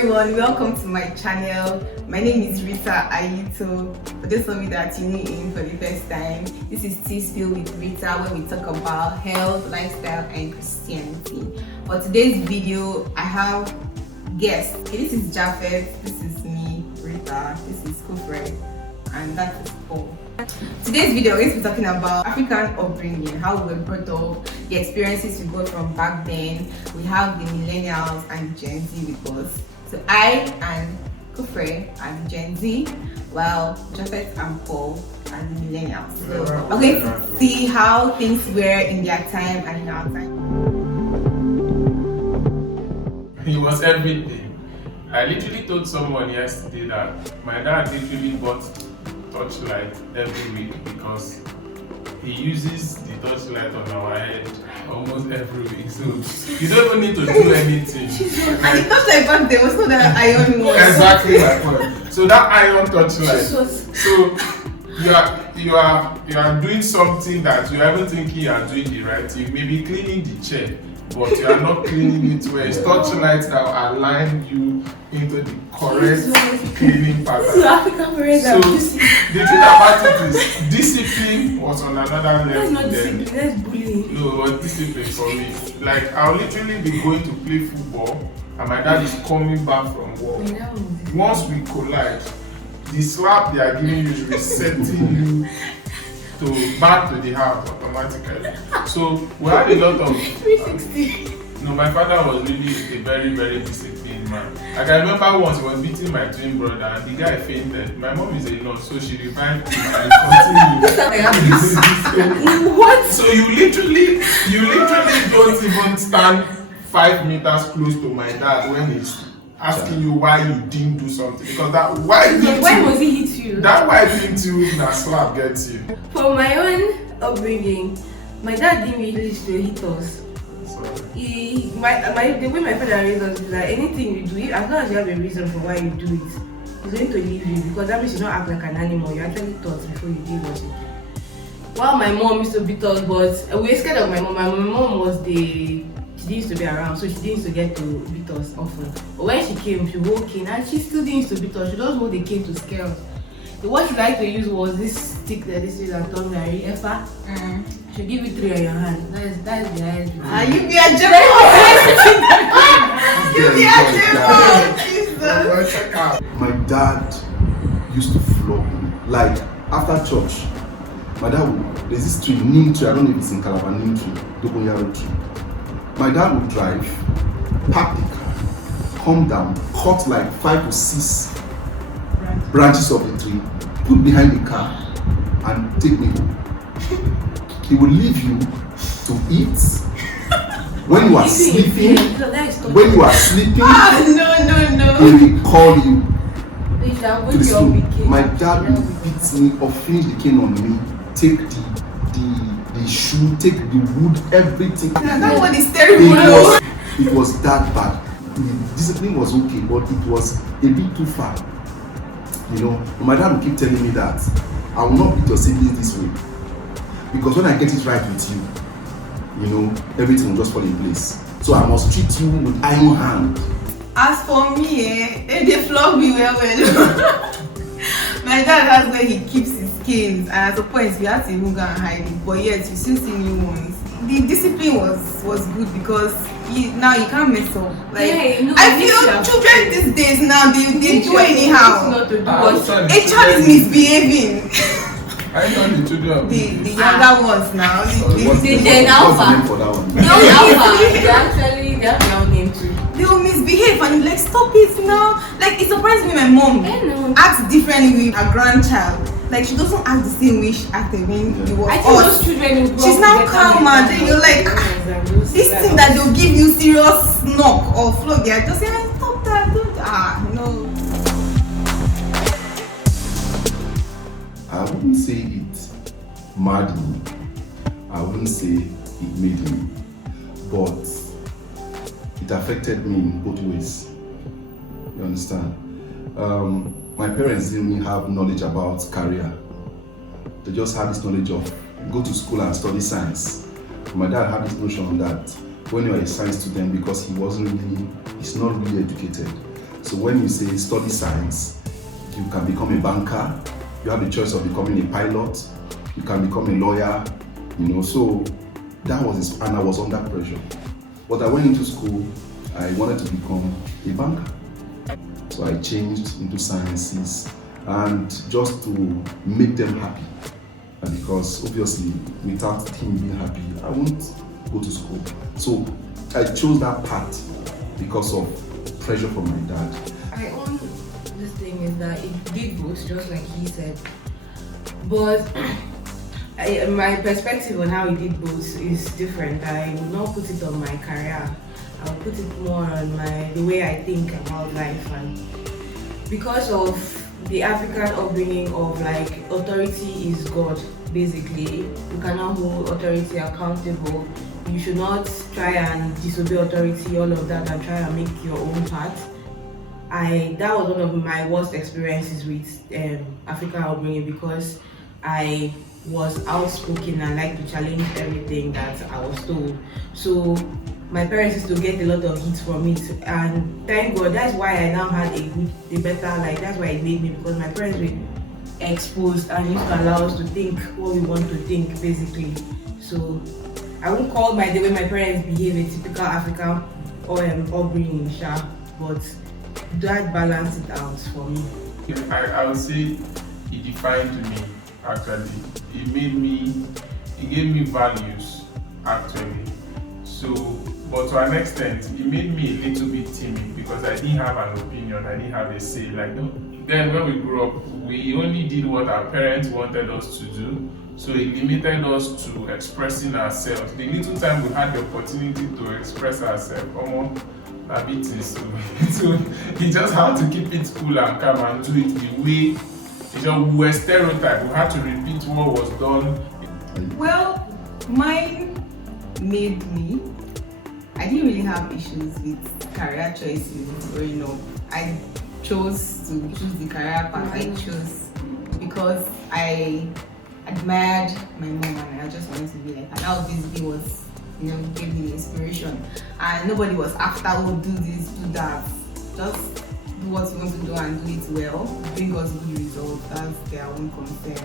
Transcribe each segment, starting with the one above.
everyone, welcome to my channel. My name is Reetahh. For those of you that are tuning in for the first time, this is Tea Spill with Reetahh, where we talk about health, lifestyle and Christianity. For today's video, I have guests. This is Japheth, this is me, Reetahh, this is Kufre, and that is Paul. Today's video, we're going to be talking about African upbringing, how we were brought up, the experiences we got from back then. We have the millennials and Gen Z with us. So I and Kufre are the Gen Z, while Japheth and Paul are the millennials. So we're going to see how things were in their time and in our time. It was everything. I literally told someone yesterday that my dad literally bought torchlight every week because he uses the torchlight on our head almost every week. So you don't even need to do anything. And the torchlight back there was not that iron one. Exactly my point. So that iron torchlight. So you are doing something that you haven't thinking you are doing the right thing. Maybe cleaning the chair, but you are not cleaning it well. It's torchlight that will align you into the correct cleaning pattern. So the truth about it is discipline was on another level. That's not discipline, that's bullying. No, it was discipline for me. Like I'll literally be going to play football and my dad is coming back from work. Once we collide, the slap they are giving you is resetting you back to the house automatically. So we had a lot of 360. No, my father was really a very, very disciplined man. Like I remember once he was beating my twin brother and the guy fainted. My mom is a nurse, so she revived him and continued. What? So you literally don't even stand 5 meters close to my dad when he's asking you why you didn't do something, because that why was he hit you? That why didn't you that slap gets you. For my own upbringing, my dad didn't really used to hit us. The way my father raised us is that anything you do, as long as you have a reason for why you do it, he's going to leave you, because that means you don't act like an animal. You actually thought before you did what you did. While my mom used to beat us, but we were scared of my mom. My mom was she used to be around, so she didn't used to get to beat us often. But when she came, she walked in and she still didn't used to beat us. She doesn't know they came to scare us. So what she liked to use was this stick that this is a tongue Larry Effa. She'll give you 3 on your hand. That's the highest. You be a Gemini! You be a Gemini! Jesus! My dad used to flog me. Like after church, my dad there's this tree, neem tree, I don't know if it's in Calabar, neem tree, Dogoyaro tree. My dad would drive, park the car, come down, cut like 5 to 6 branches of the tree, put behind the car, and take me home. He will leave you to eat when you are sleeping. When you are sleeping, no. he will call you to the school. Weekend. My dad will beat me or finish the cane on me, take the shoe, take the wood, everything. That one is terrible. It was that bad. The discipline was okay, but it was a bit too far. You know, my dad will keep telling me that I will not beat your siblings this way, because when I get it right with you, you know, everything will just fall in place. So I must treat you with iron hand. As for me, they flog me well. My dad has where he keeps his canes, and at a point we had to even go and hide it. But yes, you still see new ones. The discipline was good because now you can't mess up. Like I feel children these days now they do anyhow. A child is misbehaving. I know the children. The younger ones now. They're alpha. They have their own name too. They will misbehave and you're like, stop it now. Like it surprised me, my mom acts differently with her grandchild. Like she doesn't act the same way she acted when you were us. She's now calmer. Then you're like, this thing that they'll give you serious knock or flog, they're just saying, stop that, don't no. I wouldn't say it mad me. I wouldn't say it made me. But it affected me in both ways. You understand? My parents didn't have knowledge about career. They just had this knowledge of go to school and study science. My dad had this notion that when you are a science student, because he's not really educated, So when you say study science, you can become a banker, you have the choice of becoming a pilot, you can become a lawyer, so that was it, and I was under pressure. But I went into school, I wanted to become a banker. So I changed into sciences, and just to make them happy. And because obviously without him being happy, I won't go to school. So I chose that path because of pressure from my dad. My own this thing is that it did both, just like he said. But my perspective on how it did both is different. I would not put it on my career. I would put it more on the way I think about life, and because of the African upbringing of like authority is God, basically. You cannot hold authority accountable. You should not try and disobey authority, all of that, and try and make your own path. That was one of my worst experiences with African upbringing, because I was outspoken and liked to challenge everything that I was told. So my parents used to get a lot of heat from it, and thank God that's why I now had a better life. That's why it made me, because my parents were exposed and used to allow us to think what we want to think, basically. So I won't call the way my parents behave a typical African upbringing, but that balanced it out for me. I would say it defined me, actually. It gave me values, actually. So, but to an extent, it made me a little bit timid, because I didn't have an opinion, I didn't have a say. Like, then when we grew up, we only did what our parents wanted us to do. So it limited us to expressing ourselves. The little time we had the opportunity to express ourselves, a bit so we just had to keep it cool and calm and do it the way we were stereotyped. We had to repeat what was done. Well, mine made me. I didn't really have issues with career choices growing up. I chose to choose the career path I chose because I admired my mom and I just wanted to be like her. That basically was, gave me inspiration. And nobody was after, do this, do that. Just do what you want to do and do it well. Bring us good results. That's their own concern.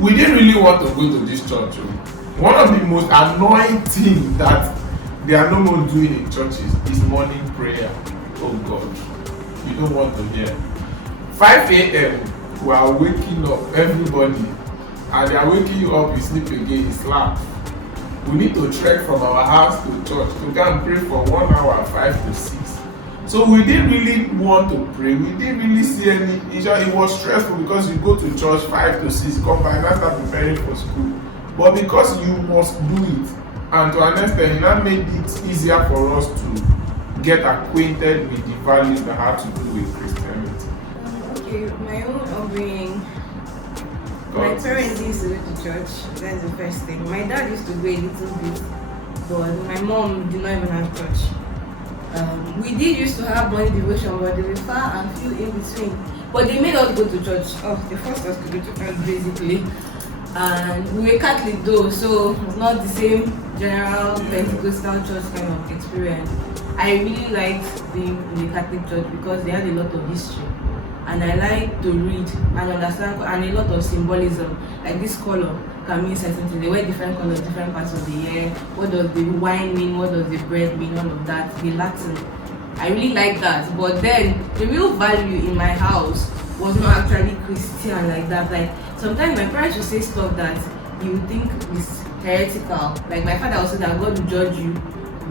We didn't really want to go to this church. One of the most annoying things that they are no more doing in churches is morning prayer. Oh God, you don't want to hear. 5 a.m. we are waking up, everybody, and they are waking you up, you sleep again, you slap. We need to trek from our house to church to go and pray for 1 hour, 5 to 6. So we didn't really want to pray. We didn't really see any. It was stressful because you go to church 5 to 6, come back and start preparing for school. But because you must do it, and to an extent, that made it easier for us to get acquainted with the values that had to do with Christianity. Okay, my own upbringing. My parents used to go to church. That's the first thing. My dad used to go a little bit, but my mom did not even have church. We did used to have morning devotion, but they were far and few in between. But they made us go to church. They forced us to go to church, basically. And we were Catholic though, so it's not the same general Pentecostal church kind of experience. I really liked being in the Catholic church because they had a lot of history. And I like to read and understand, and a lot of symbolism. Like this color can mean certain things. They wear different colors, different parts of the year. What does the wine mean? What does the bread mean? All of that. The Latin. I really like that. But then the real value in my house was not actually Christian like that. Like sometimes my parents would say stuff that you would think is heretical. Like my father would say that God will judge you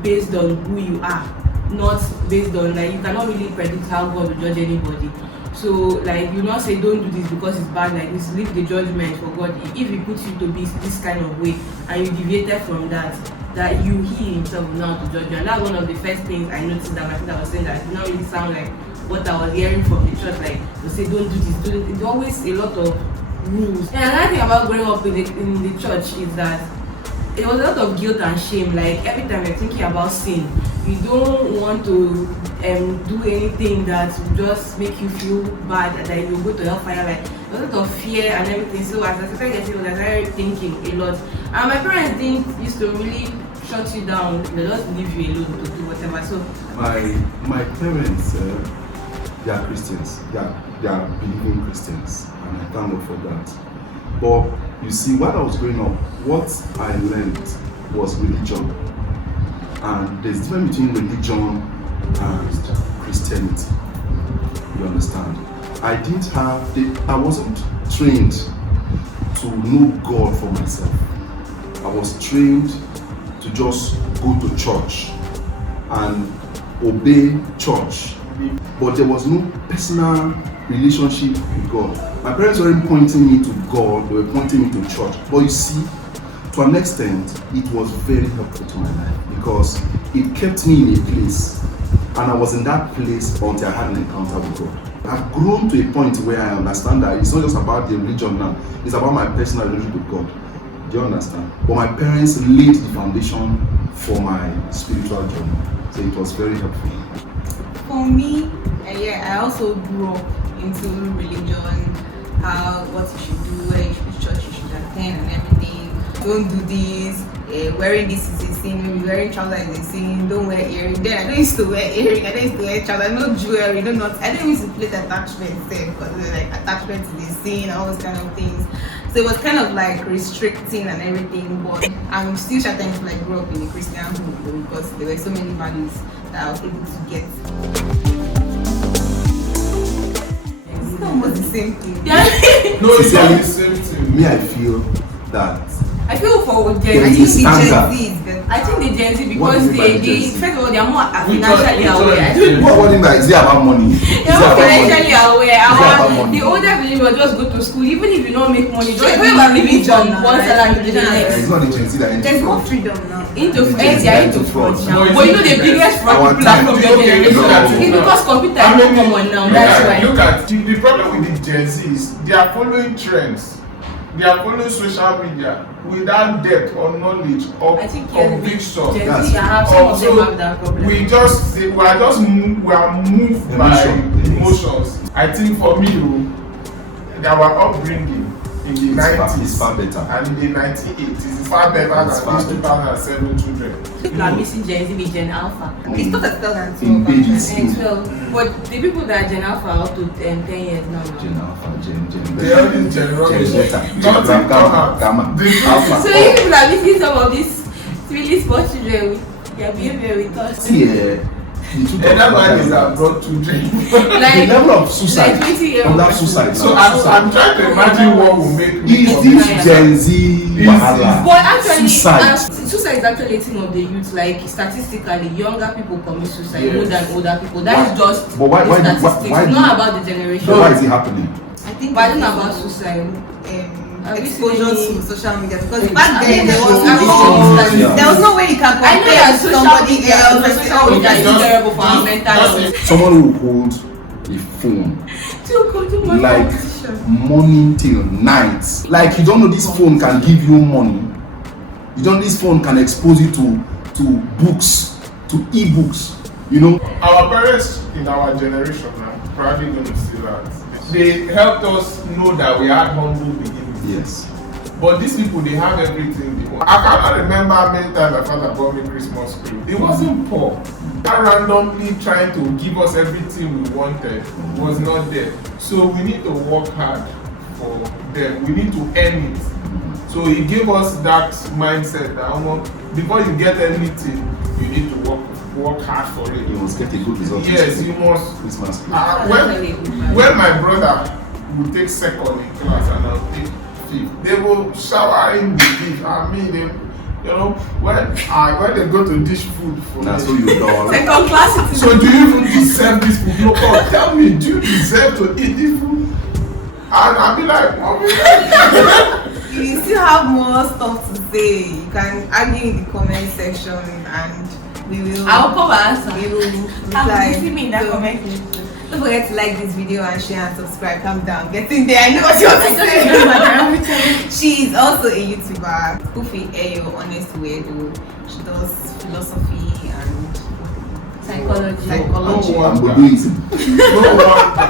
based on who you are, not based on, like, you cannot really predict how God will judge anybody. So like you not say don't do this because it's bad, like this, leave the judgment for God. If he puts you to be this kind of way and you deviated from that he himself will know how to judge you. And that's one of the first things I noticed that my father was saying, that it did not really sound like what I was hearing from the church. Like they say don't do this, do it. It's always a lot of rules. And another thing about growing up in the church is that it was a lot of guilt and shame. Like every time you're thinking about sin, you don't want to do anything that will just make you feel bad and that you'll go to hellfire. Like a lot of fear and everything. So as I started getting older, I started thinking a lot. And my parents didn't used to really shut you down. They just leave you alone to do whatever. So my parents, they are Christians. They are believing Christians, and I thank God for that. But you see, while I was growing up, what I learned was religion, and there's difference between religion and Christianity. You understand? I wasn't trained to know God for myself. I was trained to just go to church and obey church, but there was no personal relationship with God. My parents weren't pointing me to God, they were pointing me to church. But you see, to an extent, it was very helpful to my life because it kept me in a place, and I was in that place until I had an encounter with God. I've grown to a point where I understand that it's not just about the religion now, it's about my personal relationship with God. Do you understand? But my parents laid the foundation for my spiritual journey, so it was very helpful. For me, I also grew up into religion, what you should do, which church you should attend and everything. Don't do this, wearing this is a sin, maybe wearing trousers is a sin, don't wear earrings. Then I don't used to wear earrings, I don't used to wear trousers, no jewelry, I don't used to play attachment because like attachment is a sin, all those kind of things. So it was kind of like restricting and everything, but I'm still trying to like grow up in a Christian home because there were so many values that I was able to get. It's almost the same thing. No, it's not the same thing. Me, I feel that I feel for Gen there Z. is a standard. I think the Gen Z What because do you mean by they Gen Z? first of all they are more Which financially one? aware. What do you mean? Is it about money? They are more financially aware. about money? The older people just go to school, even if you don't make money, just Yeah, when you are living religion from now, one right? salary to the Religion. next. It's not the Gen Z that There's more fraud. freedom now. Into The fraud, Gen Z they are are into into fraud fraud. now. No, But you know it's the biggest fraud our people are time. from the Okay, generation. look at it It's now. because computer is not common now. That's why. Look at the problem with the Gen Z is they are following trends. They are following social media without depth or knowledge or I think conviction. Gen Z have some of them have that problem. We are moved by emotions. I think for me, our upbringing in the 90s It's far better. and in the 1980s is far better It's than far these better. 2007 children. People are missing Gen Z with Gen Alpha. It's not a 2012 In babies. actually. And 12. But the people that are Gen Alpha are up to 10 years now. Gen Alpha, Gen They are in general. Gen Beta, Nothing Gen Gamma, Gamma, They- Alpha. So you people are missing some of these really small children with their behavior with us. See, the truth of And that the matter man is is that abroad children. the Like, level of suicide, like 20-year-old of that person. suicide So now, I'm trying to imagine what will make me is commit this suicide. Gen Z wahala? But actually, Suicide. suicide is actually a thing of the youth. Like statistically, younger people commit suicide more Yes. than older people. That is just But why- the why- statistics. why It's do- not about the generation. So why is it happening? I think But I don't know about suicide. Have you exposure seen to social media because Wait, back then there was Yeah. there was no way you can I know compare that to social somebody media, else and say, social oh, media this is is terrible for our mental health. Someone who hold a phone like morning till night. Like you don't know this phone can give you money. You don't know this phone can expose you to books, to e-books. You know? Our parents in our generation now probably going to see that. They helped us know that we had humble beginnings. Yes. But these people, they have everything they want. I cannot remember how many times my father bought me Christmas tree. It wasn't poor. That randomly trying to give us everything we wanted was not there. So we need to work hard for them. We need to earn it. So he gave us that mindset that before you get anything, you need to work hard for it. You must get a good result. Yes, you must. Christmas. When my brother would take second in class and I'll take fifth, they will shower him with gift. I mean, when they go to dish food for Now, me. so you dull. Second class. So do you even deserve this food? No, God, tell me, do you deserve to eat this food? And I'll be like, Mommy. you still have more stuff to say. You can argue in the comment section and we will I'll come and answer. we will reply. See me in that So, comment. don't forget to like this video and share and subscribe. Calm down, get in there. I know what you want to say. She is also a YouTuber. Puffy Ayo, honest weirdo. She does philosophy and Psychology. psychology. No I'm wonder. Buddhism. No wonder.